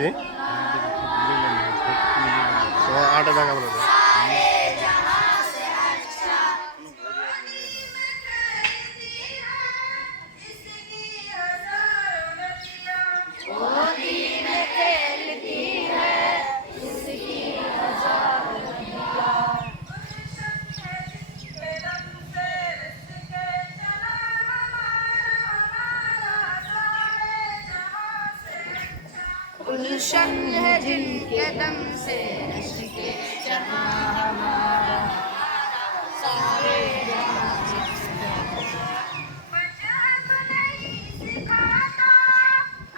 से 8 টাকা বলে गुलशन है जिनके दम से इश्क़े जहां हमारा सारे जहां मजहब नहीं सिखाता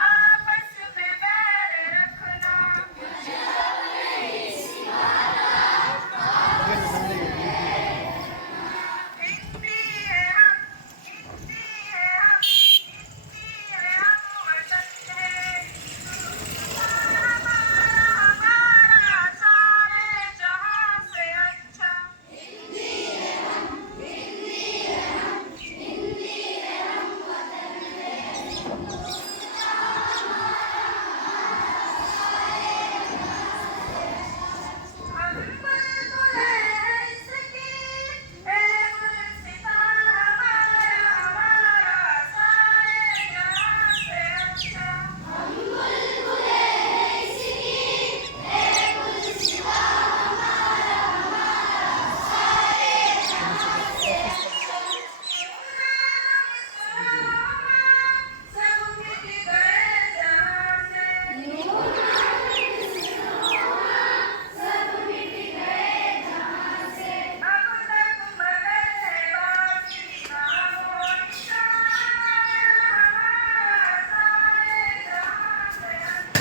आपस में बैर रखना हिंदी है हम हिंदी है हम हिंदी है हम वतन है हमारा सारे जहां से अच्छा हम बुलबुल हैं इसकी ए गुलसिता हमारा सारे जहां से अच्छा सब मिट गए जहां से अब तक मगर है बाकी खामोशियां हमारा सारे जहां से अच्छा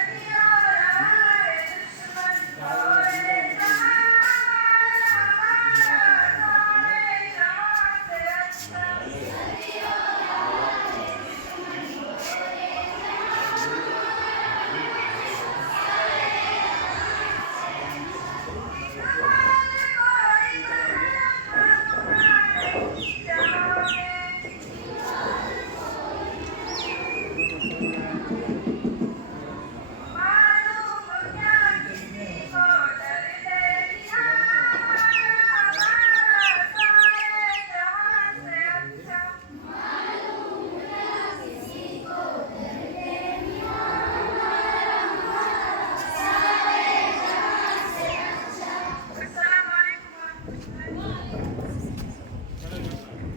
सदियों रहा है दुश्मन खोए जहां हमारा सारे जहां से अच्छा कोई जहां में